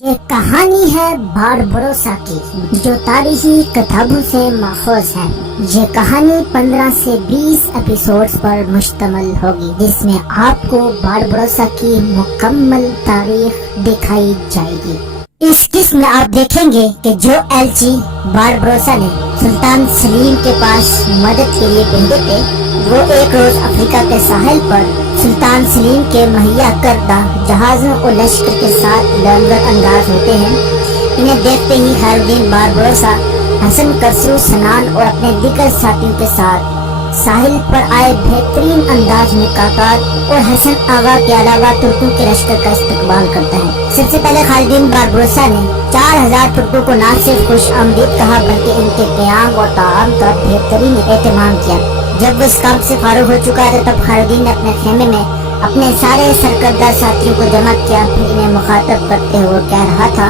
ये कहानी है बारबरोसा की जो तारीखी किताबों से माखूज है। ये कहानी 15 से 20 एपिसोड्स पर मुश्तमिल होगी जिसमें आपको बारबरोसा की मुकम्मल तारीख दिखाई जाएगी। इस किस्म में आप देखेंगे कि जो एलची बारबरोसा ने सुल्तान सलीम के पास मदद के लिए भेजे थे वो एक रोज अफ्रीका के साहिल पर सुल्तान सलीम के मुहैया करदा जहाजों और लश्कर के साथ लंगर अंदाज होते हैं। इन्हें देखते ही खैरुद्दीन बारबरोसा हसन कसरू सनान और अपने दीगर साथियों के साथ साहिल पर आए बेहतरीन अंदाज में काकात और हसन आगा के अलावा तुर्कों के लश्कर का इस्तकबाल करता है। सबसे पहले खैरुद्दीन बारबरोसा ने 4000 तुर्कों को न सिर्फ खुश आमदीद कहा बल्कि इनके क़याम और ताआम का बेहतरीन एहतमाम किया। जब वो इस काम से फारूग हो चुका था तब खैरुद्दीन ने अपने खेमे में अपने सारे सरकर्दा साथियों को जमा किया। फिर इन्हें मुखातब करते हुए कह रहा था,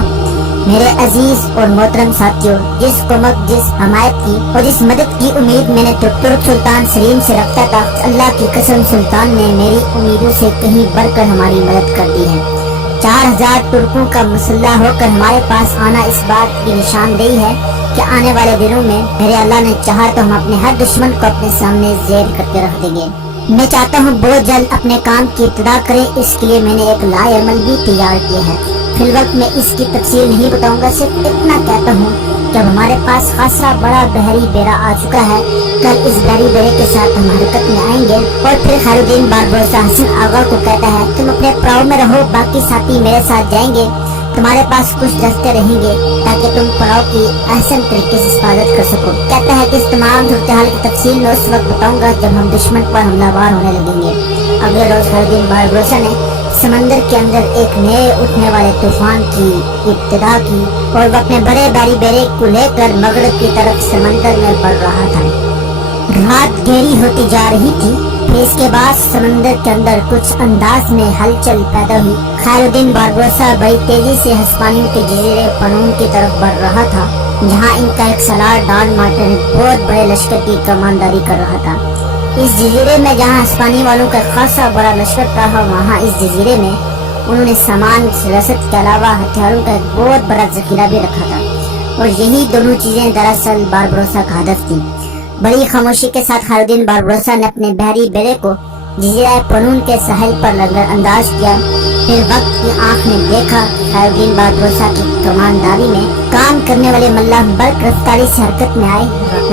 मेरे अजीज और मोहतरम साथियों, जिस कुमक, जिस हमायत की और जिस मदद की उम्मीद मैंने तुर्क सुल्तान सलीम से रखता था, अल्लाह की कसम सुल्तान ने मेरी उम्मीदों से कहीं बढ़कर हमारी मदद कर दी है। 4000 तुर्कों का मुसल्ला होकर हमारे पास आना इस बात की निशानदेही है कि आने वाले दिनों में मेरे अल्लाह ने चाहा तो हम अपने हर दुश्मन को अपने सामने ज़ेर करके रख देंगे। मैं चाहता हूँ बहुत जल्द अपने काम की इब्तिदा करें, इसके लिए मैंने एक लाएमल भी तैयार किया है। फिलवक्त मैं इसकी तफसील नहीं बताऊंगा, सिर्फ इतना कहता हूँ जब हमारे पास खासा बड़ा बहरी बेड़ा आ चुका है, कल इस बहरी बेड़े के साथ हम हरकत में आएंगे। और फिर खैरुद्दीन बारबरोसा हसन आगा को कहता है, तुम अपने पड़ाव में रहो, बाकी साथी मेरे साथ जाएंगे। तुम्हारे पास कुछ दस्ते रहेंगे ताकि तुम पड़ाव की अहसन तरीके से हिफाजत कर सको। कहता है कि इस तमाम सूरत-ए-हाल की तफसील मैं उस वक्त बताऊंगा जब हम दुश्मन पर हमलावर होने लगेंगे। अगले रोज खैरुद्दीन बारबरोसा ने समंदर के अंदर एक नए उठने वाले तूफान की इब्तिदा की और वो अपने बड़े बहरी बेड़े को लेकर मगरब की तरफ समंदर में बढ़ रहा था। रात गहरी होती जा रही थी। फिर इसके बाद समंदर के अंदर कुछ अंदाज में हलचल पैदा हुई। खैरुद्दीन बारबरोसा बड़ी तेजी से हिस्पानियों के जजीरे पनून की तरफ बढ़ रहा था, जहाँ इनका एक सलार डॉन मार्टिन बहुत बड़े लश्कर की कमांडरी कर रहा था। इस जजीरे में जहाँ हिस्पानी वालों का खासा बड़ा लश्कर था, वहाँ इस जजीरे में उन्होंने सामान रसद के अलावा हथियारों का एक बहुत बड़ा जखीरा भी रखा था। और यही दोनों चीजें दरअसल बारबरोसा का हदफ थी। बड़ी खामोशी के साथ खैरुद्दीन बारबरोसा ने अपने बहरी बेड़े को जजीरा पनून के साहिल पर लंगर अंदाज किया। फिर वक्त की आंख ने देखा खैरुद्दीन बारबरोसा की कमांडरी में काम करने वाले मल्लाह बल्क रफ्तारी से हरकत में आए।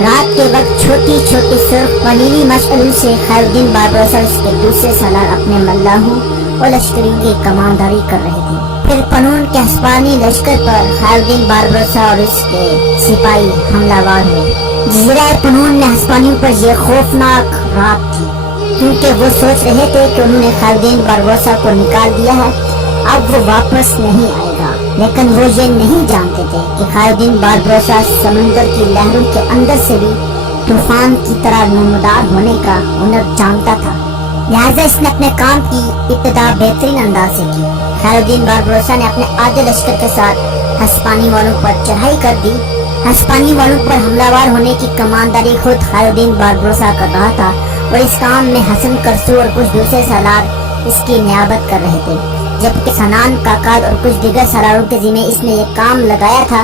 रात के वक्त छोटी छोटी सुर्ख व नीली मशअलों से खैरुद्दीन बारबरोसा उसके दूसरे सालार अपने मल्लाहों और लश्करियों की कमांडरी कर रहे थे। फिर पनून के हिस्पानी लश्कर पर खैरुद्दीन बारबरोसा और उसके सिपाही हमलावर हुए। जजीरा पनून में हिस्पानियों पर यह खौफनाक रात थी, क्योंकि वो सोच रहे थे कि उन्होंने खैरुद्दीन बारबरोसा को निकाल दिया है, अब वो वापस नहीं आएगा। लेकिन वो ये नहीं जानते थे कि खैरुद्दीन बारबरोसा समंदर की लहरों के अंदर से भी तूफान की तरह नमदार होने का हुनर जानता था। लिहाजा इसने अपने काम की इब्तिदा बेहतरीन अंदाज से की। खैरुद्दीन बारबरोसा ने अपने आधे लश्कर के साथ हिस्पानी वालों पर चढ़ाई कर दी। हिस्पानी वालों पर हमलावर होने की कमांडरी खुद खैरुद्दीन बारबरोसा कर रहा था और इस काम में हसन करसू और कुछ दूसरे सालार इसकी नियाबत कर रहे थे, जबकि सनान काकाद और कुछ दिगर सालारों के जिम्मे इसने ये काम लगाया था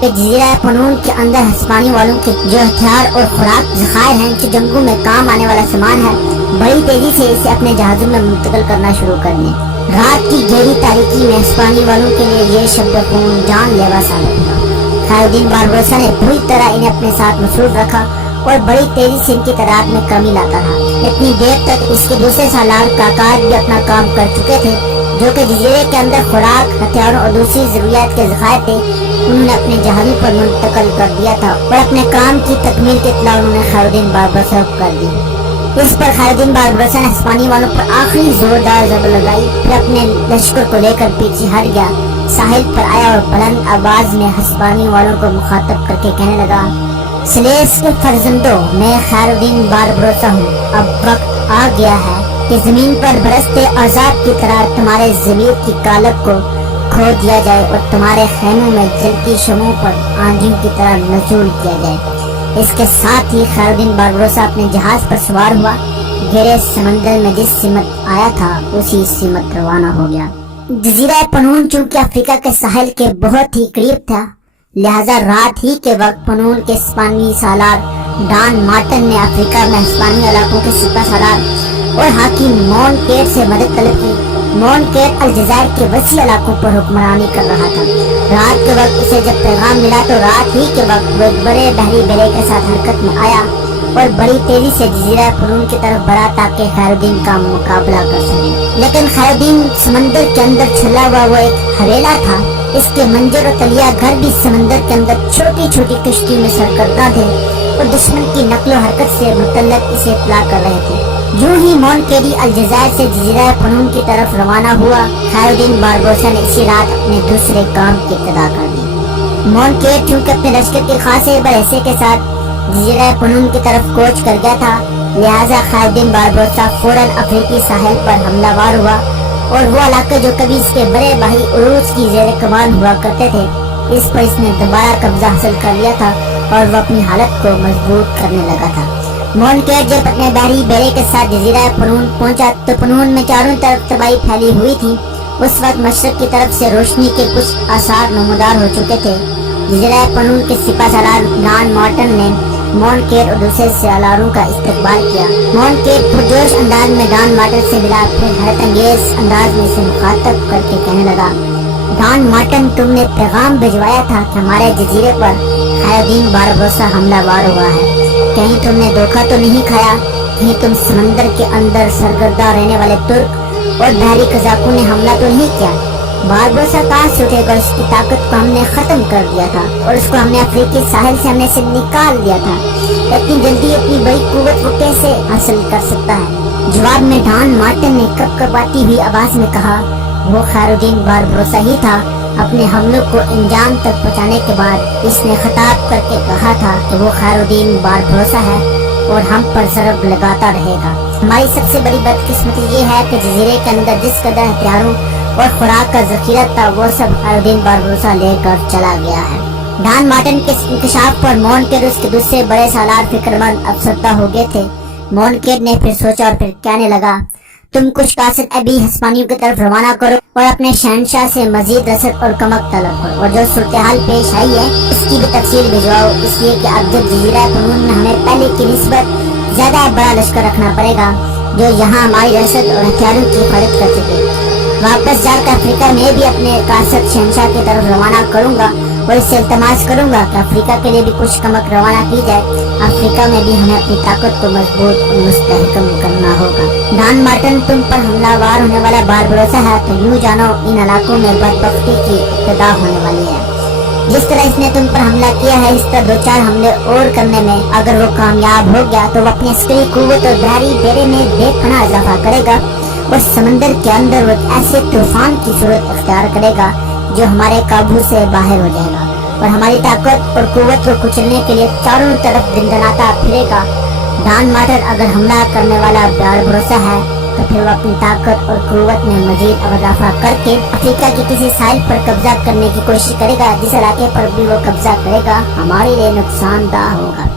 कि जजीरा पनून के अंदर हिस्पानी वालों के जो हथियार और खुराक जखायर हैं, जो जंगों में काम आने वाला सामान है, बड़ी तेजी से इसे अपने जहाजों में मुंतकिल करना शुरू कर दें। रात की गहरी तारीकी में हिस्पानी वालों के लिए ये शब्द खून जानलेवा साबित हुआ। खैरुद्दीन बारबरोसा ने पूरी तरह इन्हें अपने साथ मसरूफ रखा और बड़ी तेजी से इनकी तादाद में कमी लाता रहा। इतनी देर तक इसके दूसरे सालार काकाद भी अपना काम कर चुके थे, जो कि जजीरे के अंदर खुराक, हथियारों और दूसरी जरूरियात के ज़खायर थे, उन्होंने अपने जहाज़ों पर मुंतकिल कर दिया था और अपने काम की तकमील की इत्तला उन्होंने खैरुद्दीन बारबरोसा को कर दी। इस पर खैरुद्दीन बारबरोसा ने हिस्पानी वालों पर आखिरी जोरदार जबर लगाई। फिर अपने लश्कर को लेकर पीछे हट गया, साहिल पर आया और बुलंद आवाज में हिस्पानी वालों को मुखातब करके कहने लगा, सलेस के फर्जंदों, मैं खैरुद्दीन बारबरोसा हूँ। अब वक्त आ गया है कि जमीन पर बरसते अजाब की तरह तुम्हारे ज़मीर की कालब को खो दिया जाए और तुम्हारे खेमों में जलती शमों पर आंधियों की तरह नजूल किया जाए। इसके साथ ही खैरुद्दीन बारबरोसा अपने जहाज पर सवार हुआ, गहरे समंदर में जिस सिमत आया था उसी सिमत रवाना हो गया। जजीरा पनून चूंकि अफ्रीका के साहिल के बहुत ही करीब था, लिहाजा रात ही के वक्त पनून के स्पेनी सालार डॉन मार्टन ने अफ्रीका में स्पेनी इलाकों के सिपा सालार और हाकिम मोनकेट से मदद तलब की। मोनकेट अलजायर के वसी इलाकों पर हुक्मरानी कर रहा था। रात के वक्त उसे जब पैगाम मिला तो रात ही के वक्त वो एक बड़े बहरी बेड़े के साथ हरकत में आया और बड़ी तेजी से जजीरा पनून की तरफ बढ़ा ताकि खैरुद्दीन का मुकाबला कर सके। लेकिन खैरुद्दीन समंदर के अंदर छुपा हुआ वो एक हवेला था। इसके मंजर और तलिया घर भी समंदर के अंदर छोटी छोटी कश्ती में सरकर्दा थे और दुश्मन की नकलो हरकत से मुतल्लक इसे इत्तला कर रहे थे। यूं ही मोनकेरी अलजायर से जजीरा पनून की तरफ रवाना हुआ। खैरुद्दीन बारबोसा ने इसी रात अपने दूसरे काम की इब्तिदा कर दी। मोनकेट चूंकि अपने लश्कर के खासे बरहसे के साथ जजीरा पनून की तरफ कोच कर गया था, लिहाजा खैरुद्दीन बारबोसा फौरन अफ्रीकी साहिल पर हमलावर हुआ और वो इलाके जो कभी इसके बड़े भाई उरूज की जेर कमान हुआ करते थे, इस पर इसने दोबारा कब्जा हासिल कर लिया था और वो अपनी हालत को मजबूत करने लगा था। मोनकेट जब अपने बहरी बेड़े के साथ जजीरा पनून पहुंचा तो पनून में चारों तरफ तबाही फैली हुई थी। उस वक्त मशरक की तरफ से रोशनी के कुछ आसार नमूदार हो चुके थे। जजीरा पनून के सिपा सालार डॉन मार्टन ने मोनकेट और दूसरे सालारों का इस्तकबाल किया। मोनकेट पुरजोश अंदाज में डॉन मार्टन से मिला, फिर हैरत अंगेज अंदाज में से मुखातब करके कहने लगा, डॉन मार्टन, तुमने पैगाम भिजवाया था कि हमारे जजीरे पर खैरुद्दीन बारबोसा हमलावर हुआ है। कहीं तुमने धोखा तो नहीं खाया? कहीं तुम समंदर के अंदर सरगर्दा रहने वाले तुर्क और बहरी कजाकों ने हमला तो नहीं किया? बारबोसा कहाँ से उठेगा? उसकी ताकत को हमने खत्म कर दिया था और उसको हमने अफ्रीकी साहिल से हमने से निकाल दिया था। इतनी जल्दी अपनी बड़ी कुव्वत वो कैसे हासिल कर सकता है? जवाब में डॉन मार्टन ने कपकपाती हुई आवाज में कहा, वो खैरुद्दीन बारबोसा ही था। अपने हमलों को अंजाम तक पहुंचाने के बाद इसने खिताब करके कहा था कि वो खैरुद्दीन बारबोसा है और हम पर ज़रब लगाता रहेगा। हमारी सबसे बड़ी बदकिस्मती ये है कि जजीरे के अंदर जिस कदर हथियारों और खुराक का जखीरा था वो सब खैरुद्दीन बारबोसा लेकर चला गया है। डॉन मार्टन के इंकशाफ पर मोनकेट उसके दूसरे बड़े सालार फिक्रमंद अफसरदा हो गए थे। मोनकेट ने फिर सोचा और फिर कहने लगा, तुम कुछ कासिद अभी हिस्पानियों की तरफ रवाना करो और अपने शहनशाह से मजीद रसद और कमक तलब करो और जो सूरत-ए-हाल पेश आई है इसकी भी तफसील भिजवाओ, इसलिए कि अब जब जजीरा पनून में हमें पहले की निस्बत ज्यादा बड़ा लश्कर रखना पड़ेगा जो यहाँ हमारी रसद और हथियारों की हिफाजत कर सके। वापस जाकर अफ्रीका में भी अपने कासिद शहनशाह की तरफ रवाना करूँगा और इससे इल्तमास करूँगा कि अफ्रीका के लिए भी कुछ कमक रवाना की जाए। अफ्रीका में भी हमें अपनी ताकत को मजबूत और मुस्तहकम करना होगा। डॉन मार्टन, तुम पर हमलावर होने वाला बारबोसा है तो यूँ जानो इन इलाकों में बदबख्ती की इब्तिदा होने वाली है। जिस तरह इसने तुम पर हमला किया है इस तरह 2-4 हमले और करने में अगर वो कामयाब हो गया तो वो अपनी अस्करी कुव्वत और बहरी बेड़े में बेपनाह इजाफा करेगा और समंदर के अंदर वो ऐसे तूफान की सूरत अख्तियार करेगा जो हमारे काबू से बाहर हो जाएगा और हमारी ताकत और कुव्वत को कुचलने के लिए चारों तरफ दिनदनाता फिरेगा। डॉन मार्टन अगर हमला करने वाला बारबोसा है तो फिर वो अपनी ताकत और कुव्वत में मजीद इजाफा करके अफ्रीका के किसी साहिल पर कब्जा करने की कोशिश करेगा। जिस इलाके पर भी वो कब्जा करेगा हमारे लिए नुकसानदाह होगा।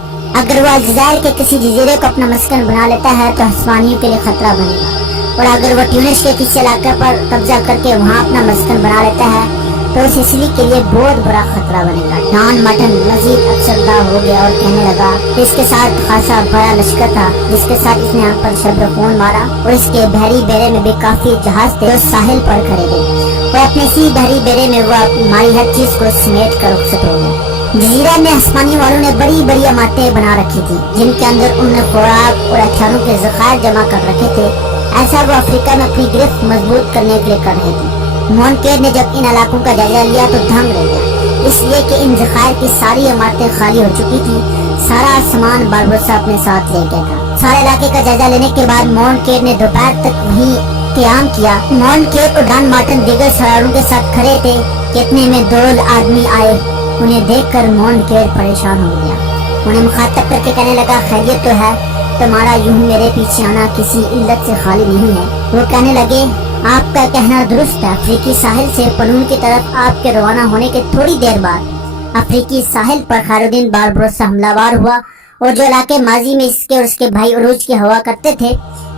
अगर वो अलजायर के किसी जजीरे को अपना मस्कन बना लेता है तो हिस्पानियों के लिए खतरा बनेगा और अगर वो ट्यूनिस के किसी इलाके पर कब्जा करके वहाँ अपना मस्कन बना लेता है तो सिसिली के लिए बहुत बड़ा खतरा बनेगा। डॉन मार्टन मजीद अफसरदा हो गया और कहने लगा, इसके साथ खासा बड़ा लश्कर था जिसके साथ इसने यहाँ पर शब्दफोन मारा और इसके बहरी बेड़े में भी काफी जहाज थे जो साहिल पर खड़े थे और अपने इसी बहरी बेड़े में वो हमारी हर चीज को समेट कर रुखसत हो गया। जजीरा में हिस्पानी वालों ने बड़ी बड़ी इमारतें बना रखी थी जिनके अंदर उन्होंने खुराक और हथियारों के जखायर जमा कर रखे थे। ऐसा वो अफ्रीका में अपनी गिरफ्त मजबूत करने के लिए कर रहे थे। मोनकेट ने जब इन इलाकों का जायजा लिया तो दंग रह गया, इसलिए कि इन जखायर की सारी इमारतें खाली हो चुकी थी। सारा सामान बारबोसा अपने साथ ले गया था। सारे इलाके का जायजा लेने के बाद मोनकेट ने दोपहर तक वहीं क़याम किया। मोनकेट और डॉन मार्टन दीगर सवारों के साथ खड़े थे कि इतने में 2 आदमी आए। उन्हें देखकर मोनकेट परेशान हो गया। उन्हें मुखातब करके कहने लगा, खैरियत तो है? तुम्हारा यूं मेरे पीछे आना किसी इल्लत से खाली नहीं है। वो कहने लगे, आपका कहना दुरुस्त है। अफ्रीकी साहिल से पनून की तरफ आपके रवाना होने के थोड़ी देर बाद अफ्रीकी साहिल पर खैरुद्दीन बारबोसा हमलावर हुआ और जो इलाके माजी में इसके और उसके भाई उरूज की हवा करते थे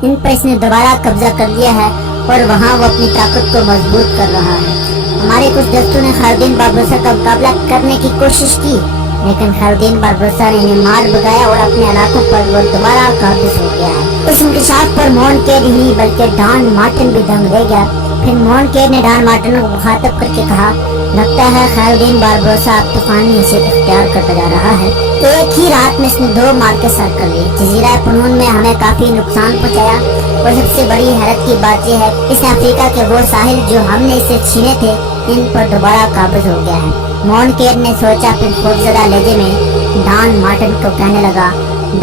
इन पर इसने दोबारा कब्जा कर लिया है और वहाँ वो अपनी ताकत को मजबूत कर रहा है। हमारे कुछ दोस्तों ने खैरुद्दीन बारबरोसा का मुकाबला करने की कोशिश की, लेकिन खैरुद्दीन बारबरोसा ने इन्हें मार भगाया और अपने इलाकों पर वो दोबारा काबिज हो गया है। इस इंकशाफ पर मोनकेट ही नहीं बल्कि डॉन मार्टिन भी दंग रह गया। फिर मोनकेट ने डॉन मार्टिन को मुखातब करके कहा, लगता है खैरुद्दीन बारबरोसा अब तूफानी हैसियत इख्तियार करता जा रहा है। एक ही रात में इसने 2 मार्के सर कर लिए। जजीरा पनून में हमें काफी नुकसान पहुंचाया और सबसे बड़ी हैरत की बात यह है, इसने अफ्रीका के वो साहिल जो हमने इसे छीने थे, इन पर दोबारा काबिज हो गया है। मोनकेट ने सोचा, फिर खौफजदा लहजे में डॉन मार्टिन को कहने लगा,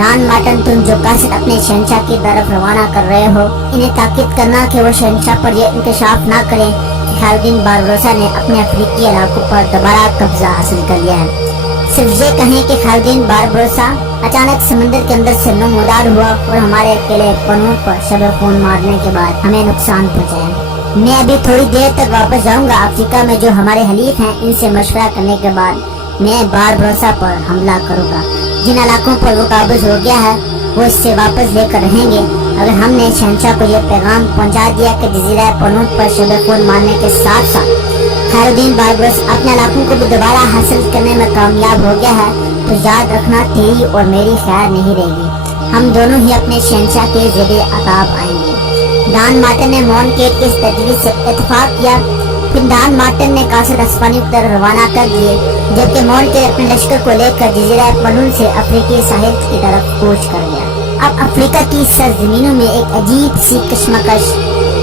डॉन मार्टिन, तुम जो कासिद अपने शहंशाह की तरफ रवाना कर रहे हो, इन्हें ताकीद करना कि वो शहंशाह पर यह इंकशाफ ना करें कि खैरुद्दीन बारबरोसा ने अपने अफ्रीकी इलाकों पर दोबारा कब्जा हासिल कर लिया है। सिर्फ ये कहें कि खैरुद्दीन बारबरोसा अचानक समंदर के अंदर से नमूदार हुआ और हमारे अकेले पनूर पर शब खून मारने के बाद हमें नुकसान पहुंचाया। मैं अभी थोड़ी देर तक वापस जाऊंगा। अफ्रीका में जो हमारे हलीफ हैं, इनसे मशवरा करने के बाद मैं बारबरोसा पर हमला करूंगा। जिन इलाकों पर वो काबिज हो गया है, वो इससे वापस लेकर रहेंगे। अगर हमने शहंशाह को यह पैगाम पहुंचा दिया कि जजीरा पनूर पर शब खून मारने के साथ साथ खैरुद्दीन बारबरोसा अपने इलाकों को भी दोबारा हासिल करने में कामयाब हो गया है, तो याद रखना तेरी और मेरी खैर नहीं रहेगी। हम दोनों ही अपने शहंशाह के ज़रिए अताब आएंगे। डॉन मार्टिन ने मोनकेट की इस तजवीज़ से इत्तेफाक किया। फिर डॉन मार्टिन ने कासिद अस्पानी की तरफ रवाना कर दिए, जबकि मोनकेट अपने लश्कर को लेकर जजीरा पनून से अफ्रीकी साहिल की तरफ कूच कर गया। अब अफ्रीका की सरजमीनों में एक अजीब सी कशमकश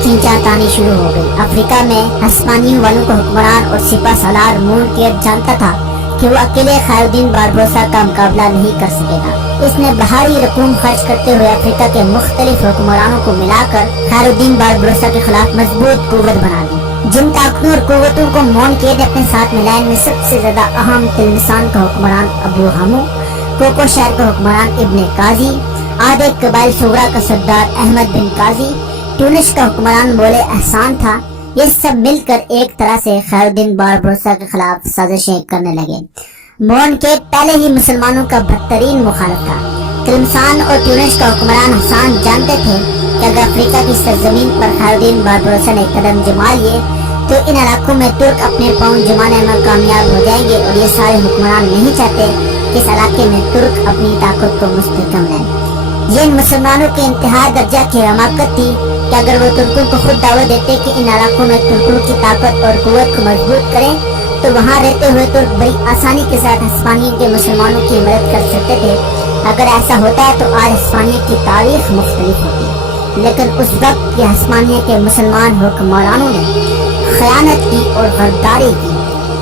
खींचातानी शुरू हो गई। अफ्रीका में हिस्पानियों वालों को हुक्मरान और सिपा सालार मोनकेट जानता था कि वो अकेले खैरुद्दीन बारबरोसा का मुकाबला नहीं कर सकेगा। इसने भारी रकूम खर्च करते हुए अफ्रीका के मुख्तलिफ हुक्मरानों को मिलाकर खैरुद्दीन बारबरोसा के खिलाफ मजबूत कुव्वत बना दी। जिन ताकतों और कुव्वतों को मोनकेट ने अपने साथ मिलाए, में सबसे ज्यादा अहम तिलमिसान का हुक्मरान अबू हमू, कोको शहर का हुक्मरान इब्ने काजी, आधे कबाइल सोगरा का सरदार अहमद बिन काजी, ट्यूनिस का हुक्मरान मोले एहसान था। ये सब मिलकर एक तरह से खैरुद्दीन बारबरोसा के खिलाफ साजिशें करने लगे। मोनकेट पहले ही मुसलमानों का बदतरीन मुखालिफ था। तिलमिसान और ट्यूनिस का हुक्मरान हसान जानते थे कि अगर अफ्रीका की सरजमीन पर खैरुद्दीन बारबरोसा ने कदम जमा लिए तो इन इलाकों में तुर्क अपने पांव जमाने में कामयाब हो जाएंगे, और ये सारे हुक्मरान नहीं चाहते कि इस इलाके में तुर्क अपनी ताकत को मुस्तहकम लाए। ये इन मुसलमानों के इंतहा दर्जा की हमाकत थी कि अगर वो तुर्कों को खुद दावत देते कि इन इलाकों में तुर्कों की ताकत और कुव्वत को मजबूत करें, तो वहाँ रहते हुए तुर्क बड़ी आसानी के साथ हिस्पानियों के मुसलमानों की मदद कर सकते थे। अगर ऐसा होता है तो आज हिस्पानिया की तारीख मुख्तलिफ होती, लेकिन उस वक्त के हिस्पानिया के मुसलमान हुक्मरानों ने खयानत की और गद्दारी की।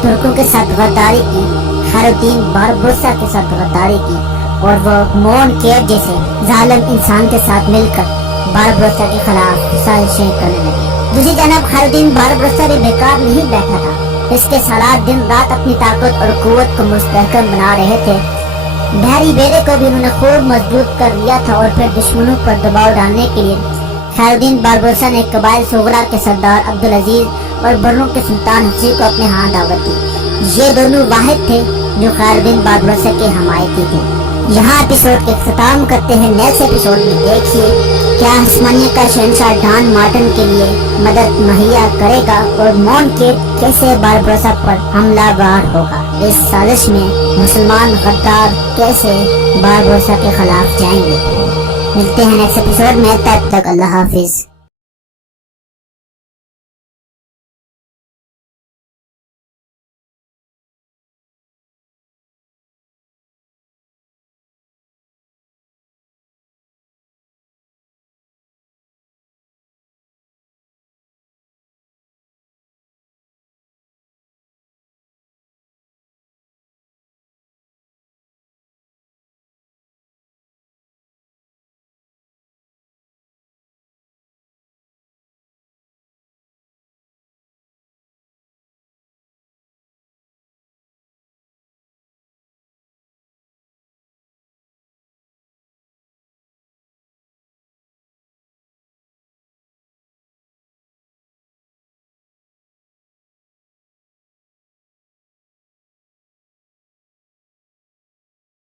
तुर्कों के साथ गद्दारी की, खैरुद्दीन बारबरोसा के साथ गद्दारी की, और वो मोनकेट जैसे जालिम इंसान के साथ मिलकर बारबरोसा के खिलाफ साजिशें करने लगे। दूसरी जानब खैरुद्दीन बारबरोसा भी बेकार नहीं बैठा था। इसके सालार दिन रात अपनी ताकत और कुव्वत को मुस्तहकम बना रहे थे। बहरी बेड़े को भी उन्होंने खूब मजबूत कर लिया था, और फिर दुश्मनों पर दबाव डालने के लिए खैरुद्दीन बारबरोसा ने कबाइल सोगरा के सरदार अब्दुल अजीज और बर्रों के सुल्तान हसी को अपने हाथ दावत दी। ये दोनों वाहिद थे जो खैरुद्दीन बारबरोसा के हमायती थे। यहाँ एपिसोड के इख्तिताम करते हैं। नेक्स्ट एपिसोड में देखिए क्या हिस्पानिया का शहंशाह डॉन मार्टिन के लिए मदद मुहैया करेगा और मोनकेट कैसे बारबरोसा पर हमलावर होगा। इस साजिश में मुसलमान गद्दार कैसे बारबरोसा के खिलाफ जाएंगे। मिलते हैं नेक्स्ट एपिसोड में, तब तक अल्लाह हाफिज।